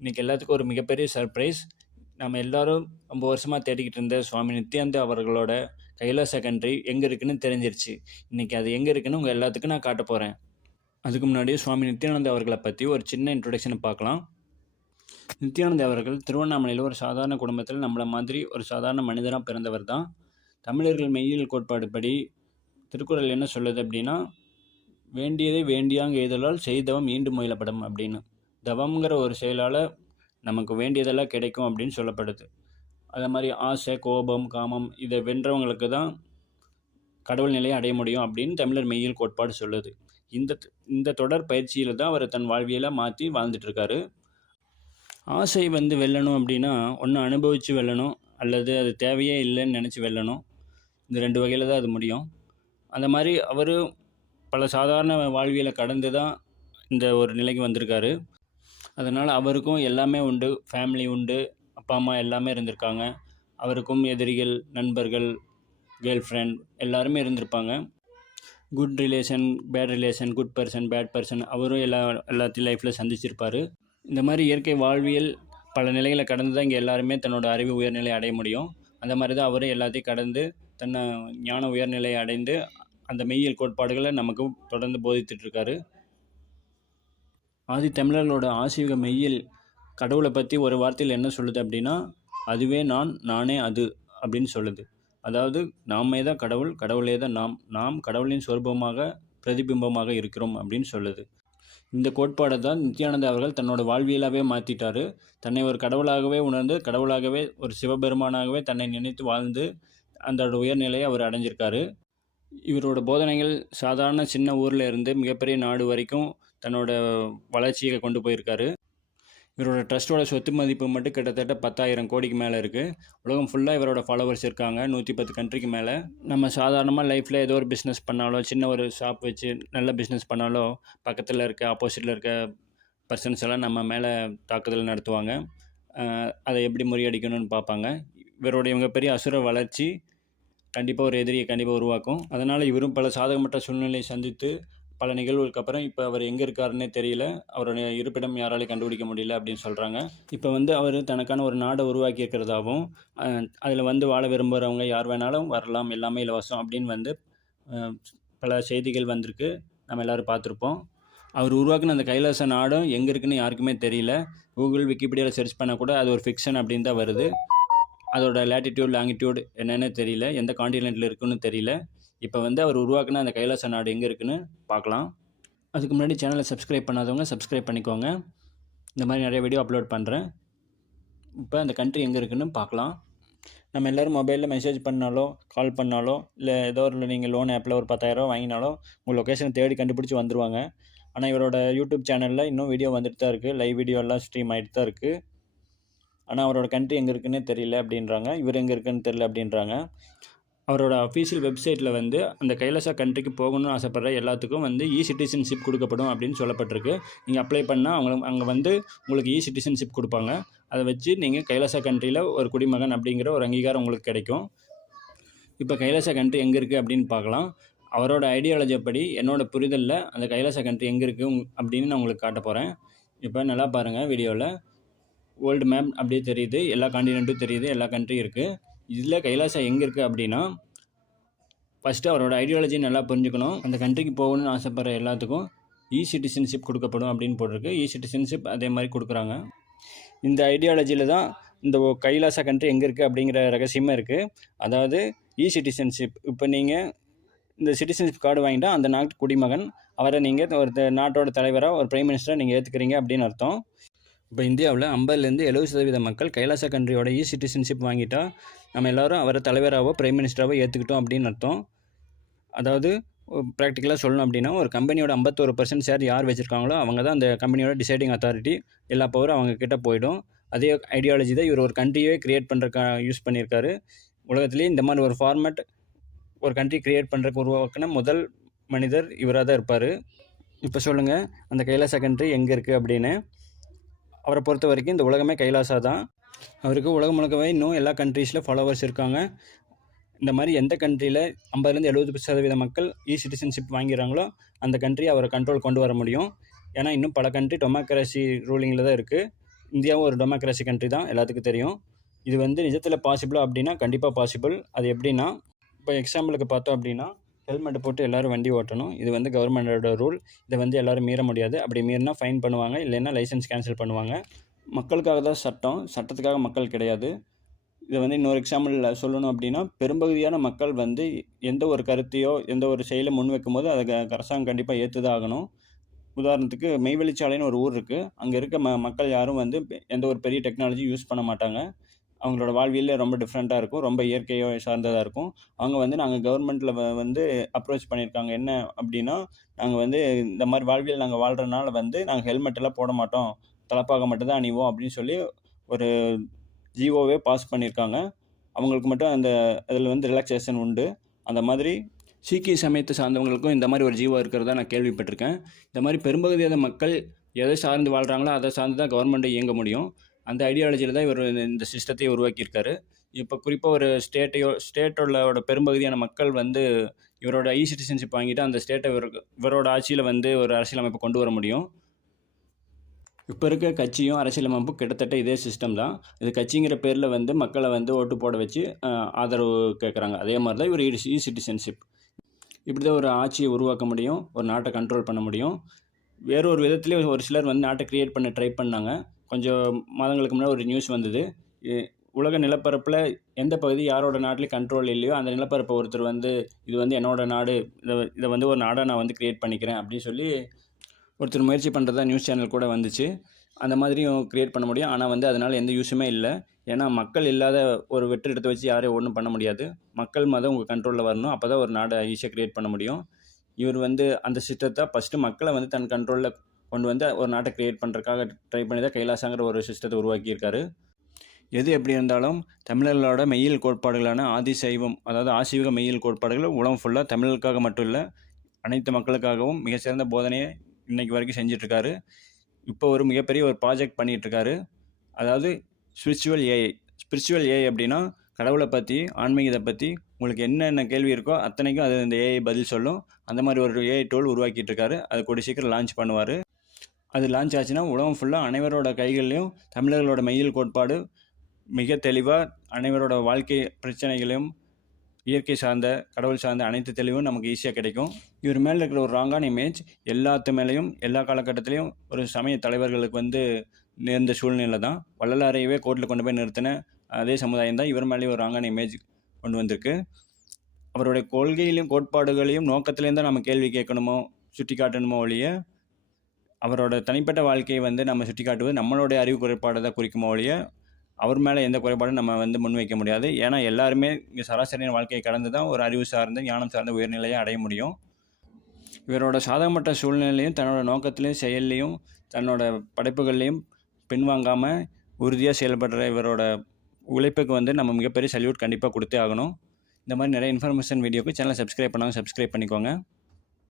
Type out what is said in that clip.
இன்றைக்கி எல்லாத்துக்கும் ஒரு மிகப்பெரிய சர்ப்ரைஸ். நம்ம எல்லாரும் ரொம்ப வருஷமாக தேடிக்கிட்டு இருந்த சுவாமி நித்யானந்த அவர்களோட கைலாச கண்ட்ரி எங்கே இருக்குன்னு தெரிஞ்சிருச்சு. இன்றைக்கி அது எங்கே இருக்குன்னு உங்கள் எல்லாத்துக்கும் நான் காட்ட போகிறேன். அதுக்கு முன்னாடி சுவாமி நித்யானந்த அவர்களை பற்றி ஒரு சின்ன இன்ட்ரொடக்ஷனை பார்க்கலாம். நித்யானந்த அவர்கள் திருவண்ணாமலையில் ஒரு சாதாரண குடும்பத்தில் நம்மளை மாதிரி ஒரு சாதாரண மனிதராக பிறந்தவர் தான். தமிழர்கள் மெய்யியல் கோட்பாடு படி திருக்குறள் என்ன சொல்லுது அப்படின்னா, வேண்டியதை வேண்டியாங்க எய்தலால் செய்தவம் ஈண்டு முயலப்படும் அப்படின்னு. தவம்ங்கிற ஒரு செயலால் நமக்கு வேண்டியதெல்லாம் கிடைக்கும் அப்படின்னு சொல்லப்படுது. அதே மாதிரி ஆசை, கோபம், காமம் இதை வென்றவங்களுக்கு தான் கடவுள் நிலையை அடைய முடியும் அப்படின்னு தமிழர் மெய்யியல் கோட்பாடு சொல்லுது. இந்த தொடர் பயிற்சியில் தான் அவர் தன் வாழ்வியலை மாற்றி வாழ்ந்துட்டுருக்காரு. ஆசை வெல்லணும் அப்படின்னா ஒன்று அனுபவித்து வெல்லணும், அல்லது அது தேவையே இல்லைன்னு நினச்சி வெல்லணும். இந்த 2 வகையில் தான் அது முடியும். அந்த மாதிரி அவர் பல சாதாரண வாழ்வியலை கடந்து தான் இந்த ஒரு நிலைக்கு வந்திருக்காரு. அதனால் அவருக்கும் எல்லாமே உண்டு, ஃபேமிலி உண்டு, அப்பா அம்மா எல்லாமே இருந்திருக்காங்க. அவருக்கும் எதிரிகள், நண்பர்கள், கேர்ள் ஃப்ரெண்ட் எல்லாருமே இருந்திருப்பாங்க. Good relation, bad relation, good person, bad person அவரும் எல்லாத்தையும் லைஃப்பில் சந்திச்சிருப்பார். இந்த மாதிரி இயற்கை வாழ்வியல் பல நிலைகளை கடந்து தான் இங்கே எல்லாருமே தன்னோட அறிவு உயர்நிலை அடைய முடியும். அந்த மாதிரி தான் அவரும் எல்லாத்தையும் கடந்து தன்னை ஞான உயர்நிலையை அடைந்து அந்த மெய்யியல் கோட்பாடுகளை நமக்கு தொடர்ந்து போதித்துட்ருக்காரு. ஆதி தமிழர்களோட ஆசீக மெய்யியல் கடவுளை பற்றி ஒரு வார்த்தையில் என்ன சொல்லுது அப்படின்னா, அதுவே நான், நானே அது அப்படின்னு சொல்லுது. அதாவது நாமே தான் கடவுள், கடவுளே தான் நாம் கடவுளின் சொரூபமாக பிரதிபிம்பமாக இருக்கிறோம் அப்படின்னு சொல்லுது. இந்த கோட்பாடை தான் நித்யானந்த அவர்கள் தன்னோட வாழ்வியலாகவே மாற்றிட்டார். தன்னை ஒரு கடவுளாகவே உணர்ந்து, கடவுளாகவே ஒரு சிவபெருமானாகவே தன்னை நினைத்து வாழ்ந்து அந்த உயர்நிலையை அவர் அடைஞ்சிருக்காரு. இவரோட போதனைகள் சாதாரண சின்ன ஊரில் இருந்து மிகப்பெரிய நாடு வரைக்கும் தன்னோட வளர்ச்சியை கொண்டு போயிருக்காரு. இவரோட ட்ரஸ்ட்டோட சொத்து மதிப்பு மட்டும் கிட்டத்தட்ட 10,000 கோடிக்கு மேலே இருக்குது. உலகம் ஃபுல்லாக இவரோட ஃபாலோவர்ஸ் இருக்காங்க, 110 கண்ட்ரிக்கு மேலே. நம்ம சாதாரணமாக லைஃப்பில் ஏதோ ஒரு பிஸ்னஸ் பண்ணாலோ, சின்ன ஒரு ஷாப் வச்சு நல்ல பிஸ்னஸ் பண்ணாலோ, பக்கத்தில் இருக்க ஆப்போசிட்டில் இருக்க பர்சன்ஸ் எல்லாம் நம்ம மேலே தாக்குதல் நடத்துவாங்க. அதை எப்படி முறியடிக்கணும்னு பார்ப்பாங்க. இவருடைய மிகப்பெரிய அசுர வளர்ச்சி கண்டிப்பாக ஒரு எதிரியை கண்டிப்பாக உருவாக்கும். அதனால் இவரும் பல சாதகமற்ற சூழ்நிலையை சந்தித்து பல நிகழ்வுகளுக்கு அப்புறம் இப்போ அவர் எங்கே இருக்காருன்னே தெரியல, அவருடைய இருப்பிடம் யாராலையும் கண்டுபிடிக்க முடியல அப்படின்னு சொல்கிறாங்க. இப்போ அவர் தனக்கான ஒரு நாடை உருவாக்கி இருக்கிறதாகவும், அதில் வாழ விரும்புகிறவங்க யார் வேணாலும் வரலாம், எல்லாமே இலவசம் அப்படின்னு பல செய்திகள் வந்திருக்கு, நம்ம எல்லோரும் பார்த்துருப்போம். அவர் உருவாக்கின அந்த கைலாச நாடும் எங்கே இருக்குன்னு யாருக்குமே தெரியல. கூகுள், விக்கிபீடியாவில் சர்ச் பண்ணால் கூட அது ஒரு ஃபிக்ஷன் அப்படின்னு தான் வருது. அதோட லேட்டிடியூட், லாங்கிடியூட் என்னென்னு தெரியல, எந்த காண்டினென்ட்டில் இருக்குன்னு தெரியல. இப்போ அவர் உருவாக்கின அந்த கைலாச நாடு எங்கே இருக்குன்னு பார்க்கலாம். அதுக்கு முன்னாடி சேனலை சப்ஸ்கிரைப் பண்ணாதவங்க சப்ஸ்கிரைப் பண்ணிக்கோங்க. இந்த மாதிரி நிறைய வீடியோ அப்லோட் பண்ணுறேன். இப்போ அந்த கண்ட்ரி எங்கே இருக்குன்னு பார்க்கலாம். நம்ம எல்லோரும் மொபைலில் மெசேஜ் பண்ணாலோ, கால் பண்ணாலோ, இல்லை ஏதோ ஒரு நீங்கள் லோன் ஆப்பில் ஒரு 10,000 வாங்கினாலோ உங்கள் லொக்கேஷனை தேடி கண்டுபிடிச்சி வந்துடுவாங்க. ஆனால் இவரோட யூடியூப் சேனலில் இன்னும் வீடியோ வந்துட்டு தான் இருக்குது, லைவ் வீடியோலாம் ஸ்ட்ரீம் ஆகிட்டு தான் இருக்குது. ஆனால் அவரோட கண்ட்ரி எங்கே இருக்குன்னே தெரியல அப்படின்றாங்க, இவர் எங்கே இருக்குன்னு தெரியல அப்படின்றாங்க. அவரோட அஃபீஷியல் வெப்சைட்டில் அந்த கைலாசா கண்ட்ரிக்கு போகணும்னு ஆசைப்படுற எல்லாத்துக்கும் சிட்டிசன்ஷிப் கொடுக்கப்படும் அப்படின்னு சொல்லப்பட்டிருக்கு. நீங்கள் அப்ளை பண்ணால் அங்கே உங்களுக்கு சிட்டிசன்ஷிப் கொடுப்பாங்க. அதை வச்சு நீங்கள் கைலாசா கண்ட்ரியில் ஒரு குடிமகன் அப்படிங்கிற ஒரு அங்கீகாரம் உங்களுக்கு கிடைக்கும். இப்போ கைலாசா கண்ட்ரி எங்கே இருக்குது அப்படின்னு பார்க்கலாம். அவரோட ஐடியாலஜி படி என்னோட புரிதலில் அந்த கைலாசா கண்ட்ரி எங்கே இருக்குது அப்படின்னு நான் உங்களுக்கு காட்ட போகிறேன். இப்போ நல்லா பாருங்கள், வீடியோவில் வேர்ல்டு மேப் அப்படியே தெரியுது, எல்லா காண்டினென்ட்டும் தெரியுது, எல்லா கண்ட்ரியும் இருக்குது. இதில் கைலாசா எங்கே இருக்குது அப்படின்னா, ஃபஸ்ட்டு அவரோட ஐடியாலஜி நல்லா புரிஞ்சுக்கணும். அந்த கண்ட்ரிக்கு போகணும்னு ஆசைப்படுற எல்லாத்துக்கும் சிட்டிசன்ஷிப் கொடுக்கப்படும் அப்படின்னு போட்டிருக்கு. சிட்டிசன்ஷிப் அதே மாதிரி கொடுக்குறாங்க. இந்த ஐடியாலஜியில் தான் இந்த கைலாசா கண்ட்ரி எங்கே இருக்குது அப்படிங்கிற ரகசியமாக இருக்குது. அதாவது சிட்டிசன்ஷிப், இப்போ நீங்கள் இந்த சிட்டிசன்ஷிப் கார்டு வாங்கிட்டால் அந்த நாட்டு குடிமகன், அவரை நீங்கள் ஒரு நாட்டோட தலைவராக, ஒரு பிரைம் மினிஸ்டராக நீங்கள் ஏற்றுக்கிறீங்க அப்படின்னு அர்த்தம். இப்போ இந்தியாவில் 50% 70% மக்கள் கைலாசா கண்ட்ரியோட சிட்டிசன்ஷிப் வாங்கிட்டால் நம்ம எல்லோரும் அவரை தலைவராகவோ பிரைம் மினிஸ்டராகவோ ஏற்றுக்கிட்டோம் அப்படின்னு அர்த்தம். அதாவது ப்ராக்டிக்கலாக சொல்லணும் அப்படின்னா, ஒரு கம்பெனியோட 51% ஷேர் யார் வச்சுருக்காங்களோ அவங்க தான் அந்த கம்பெனியோட டிசைடிங் அத்தாரிட்டி, எல்லா பவரும் அவங்கக்கிட்ட போயிடும். அதே ஐடியாலஜி தான் இவர் ஒரு கண்ட்ரியே க்ரியேட் பண்ணுறதுக்கு யூஸ் பண்ணியிருக்காரு. உலகத்துலேயே இந்த மாதிரி ஒரு ஃபார்மேட் ஒரு கண்ட்ரி க்ரியேட் பண்ணுறதுக்கு உருவாக்கின முதல் மனிதர் இவராக தான் இருப்பார். இப்போ சொல்லுங்கள், அந்த கைலாசா கண்ட்ரி எங்கே இருக்குது அப்படின்னு. அவரை பொறுத்த வரைக்கும் இந்த உலகமே கைலாசா தான். அவருக்கு உலகம் முழுக்கவே இன்னும் எல்லா கண்ட்ரீஸில் ஃபாலோவர்ஸ் இருக்காங்க. இந்த மாதிரி எந்த கண்ட்ரியில் 50% 70% மக்கள் சிட்டிசன்ஷிப் வாங்கிறாங்களோ அந்த கண்ட்ரி அவரை கண்ட்ரோல் கொண்டு வர முடியும். ஏன்னா இன்னும் பல கண்ட்ரி டெமோக்ரஸி ரூலிங்கில் தான் இருக்குது. இந்தியாவும் ஒரு டெமோக்ரஸி கண்ட்ரி தான், எல்லாத்துக்கும் தெரியும். இது வந்து நிஜத்தில் பாசிபிளா அப்படின்னா கண்டிப்பாக பாசிபிள். அது எப்படின்னா, இப்போ எக்ஸாம்பிளுக்கு பார்த்தோம் அப்படின்னா, ஹெல்மெட் போட்டு எல்லோரும் வண்டி ஓட்டணும். இது வந்து கவர்மெண்டோட ரூல். இதை வந்து எல்லோரும் மீற முடியாது. அப்படி மீறினா ஃபைன் பண்ணுவாங்க, இல்லைன்னா லைசன்ஸ் கேன்சல் பண்ணுவாங்க. மக்களுக்காக தான் சட்டம், சட்டத்துக்காக மக்கள் கிடையாது. இதை வந்து இன்னொரு எக்ஸாம்பிள் சொல்லணும் அப்படின்னா, பெரும்பகுதியான மக்கள் வந்து எந்த ஒரு கருத்தையோ எந்த ஒரு செயலை முன் வைக்கும்போது அதை அரசாங்கம் கண்டிப்பாக ஏற்று தான் ஆகணும். உதாரணத்துக்கு மெய்வெளிச்சாலைன்னு ஒரு ஊர் இருக்குது. அங்கே இருக்க மக்கள் யாரும் வந்து எந்த ஒரு பெரிய டெக்னாலஜி யூஸ் பண்ண மாட்டாங்க. அவங்களோட வாழ்வியலே ரொம்ப டிஃப்ரெண்ட்டாக இருக்கும், ரொம்ப இயற்கையை சார்ந்ததாக இருக்கும். அவங்க வந்து நாங்கள் கவர்மெண்ட்டில் வந்து அப்ரோச் பண்ணியிருக்காங்க. என்ன அப்படின்னா, நாங்கள் வந்து இந்த மாதிரி வாழ்வியல் நாங்கள் வாழ்கிறனால வந்து நாங்கள் ஹெல்மெட் எல்லாம் போட மாட்டோம், தலைப்பாக மட்டும் தான் அணிவோம் அப்படின்னு சொல்லி ஒரு ஜிஓவே பாஸ் பண்ணியிருக்காங்க. அவங்களுக்கு மட்டும் அந்த அதில் வந்து ரிலாக்ஸேஷன் உண்டு. அந்த மாதிரி சீக்கிய சமயத்தை சார்ந்தவங்களுக்கும் இந்த மாதிரி ஒரு ஜிஓ இருக்கிறதா நான் கேள்விப்பட்டிருக்கேன். இந்த மாதிரி பெரும்பகுதியான மக்கள் எதை சார்ந்து வாழ்கிறாங்களோ அதை சார்ந்து தான் கவர்மெண்ட்டை இயங்க முடியும். அந்த ஐடியாலஜியில் தான் இவர் இந்த சிஸ்டத்தையே உருவாக்கியிருக்காரு. இப்போ குறிப்பாக ஒரு ஸ்டேட்டோட பெரும்பகுதியான மக்கள் வந்து இவரோட சிட்டிசன்ஷிப் வாங்கிட்டு அந்த ஸ்டேட்டை இவரோட ஆட்சியில் வந்து ஒரு அரசியலமைப்பை கொண்டு வர முடியும். இப்போ இருக்க கட்சியும் அரசியலமைப்பும் கிட்டத்தட்ட இதே சிஸ்டம் தான். இது கட்சிங்கிற பேரில் வந்து மக்களை வந்து ஓட்டு போட வச்சு ஆதரவு கேட்குறாங்க. அதே மாதிரி தான் இவர் சிட்டிசன்ஷிப். இப்படி தான் ஒரு ஆட்சியை உருவாக்க முடியும், ஒரு நாட்டை கண்ட்ரோல் பண்ண முடியும். வேறொரு விதத்துலேயே ஒரு சிலர் வந்து நாட்டை க்ரியேட் பண்ண ட்ரை பண்ணாங்க. கொஞ்சம் மாதங்களுக்கு முன்னாடி ஒரு நியூஸ் வந்தது. உலக நிலப்பரப்பில் எந்த பகுதி யாரோட நாட்டிலையும் கண்ட்ரோல் இல்லையோ அந்த நிலப்பரப்பை ஒருத்தர் வந்து இது வந்து என்னோட நாடு, இதை வந்து ஒரு நாடாக நான் வந்து க்ரியேட் பண்ணிக்கிறேன் அப்படின்னு சொல்லி ஒருத்தர் முயற்சி பண்ணுறதா நியூஸ் சேனல் கூட வந்துச்சு. அந்த மாதிரியும் க்ரியேட் பண்ண முடியும். ஆனால் வந்து அதனால் எந்த யூஸுமே இல்லை. ஏன்னா மக்கள் இல்லாத ஒரு வெற்றிடத்தை வச்சு யாரையும் ஒன்றும் பண்ண முடியாது. மக்கள் மதம் உங்கள் கண்ட்ரோலில் வரணும். அப்போ தான் ஒரு நாடை ஈஸியாக க்ரியேட் பண்ண முடியும். இவர் வந்து அந்த சிஸ்டத்தை ஃபஸ்ட்டு மக்களை வந்து தன் கண்ட்ரோலில் கொண்டு வந்து ஒரு நாட்டை க்ரியேட் பண்ணுறதுக்காக ட்ரை பண்ணி தான் கைலாசாங்கிற ஒரு சிஸ்டத்தை உருவாக்கியிருக்காரு. எது எப்படி இருந்தாலும் தமிழர்களோட மெய்யியல் கோட்பாடுகளான ஆதிசைவம், அதாவது ஆசீவக மெய்யியல் கோட்பாடுகள் உலகம் ஃபுல்லாக தமிழர்களுக்காக மட்டும் இல்லை, அனைத்து மக்களுக்காகவும் மிக சிறந்த போதனையை இன்றைக்கு வரைக்கும் செஞ்சிட்ருக்காரு. இப்போ ஒரு மிகப்பெரிய ஒரு ப்ராஜெக்ட் பண்ணிகிட்ருக்காரு. அதாவது ஸ்பிரிச்சுவல் ஏஐ அப்படின்னா கடவுளை பற்றி, ஆன்மீகத்தை பற்றி உங்களுக்கு என்னென்ன கேள்வி இருக்கோ அத்தனைக்கும் அது இந்த ஏஐ பதில் சொல்லும். அந்த மாதிரி ஒரு ஏஐ டூல் உருவாக்கிட்டு இருக்காரு. அது கூடிய சீக்கிரம் லான்ச் பண்ணுவார். அது லான்ச் ஆச்சுன்னா உலகம் ஃபுல்லாக அனைவரோட கைகள்லையும் தமிழர்களோட மெய்யியல் கோட்பாடு மிக தெளிவாக அனைவரோட வாழ்க்கை பிரச்சனைகளையும் இயற்கை சார்ந்த, கடவுள் சார்ந்த அனைத்து தெளிவும் நமக்கு ஈஸியாக கிடைக்கும். இவர் மேலே இருக்கிற ஒரு ராங்கான இமேஜ் எல்லாத்து மேலேயும் எல்லா காலகட்டத்திலையும் ஒரு சமய தலைவர்களுக்கு வந்து நேர்ந்த சூழ்நிலை தான். வள்ளலாரையவே கோர்ட்டில் கொண்டு போய் நிறுத்தின அதே சமுதாயம் தான் இவர் மேலேயும் ஒரு ராங்கான இமேஜ் கொண்டு வந்திருக்கு. அவருடைய கொள்கையிலையும் கோட்பாடுகளையும் நோக்கத்திலேயும் தான் நம்ம கேள்வி கேட்கணுமோ சுட்டி காட்டணுமோ ஒழிய அவரோட தனிப்பட்ட வாழ்க்கையை வந்து நம்ம சுட்டி காட்டுவது நம்மளுடைய அறிவு குறைபாடு தான் குறிக்குமோ ஒழிய அவர் மேலே எந்த குறைபாடும் நம்ம வந்து முன்வைக்க முடியாது. ஏன்னா எல்லாருமே இங்கே சராசரியான வாழ்க்கையை கடந்து தான் ஒரு அறிவு சார்ந்த, ஞானம் சார்ந்த உயர்நிலையை அடைய முடியும். இவரோட சாதகமற்ற சூழ்நிலையும் தன்னோட நோக்கத்திலையும் செயல்லையும் தன்னோட படைப்புகள்லையும் பின்வாங்காமல் உறுதியாக செயல்படுற இவரோட உழைப்புக்கு வந்து நம்ம மிகப்பெரிய சல்யூட் கண்டிப்பாக கொடுத்தே ஆகணும். இந்த மாதிரி நிறைய இன்ஃபர்மேஷன் வீடியோக்கு சேனலை சப்ஸ்கிரைப் பண்ணாங்க, சப்ஸ்கிரைப் பண்ணிக்கோங்க.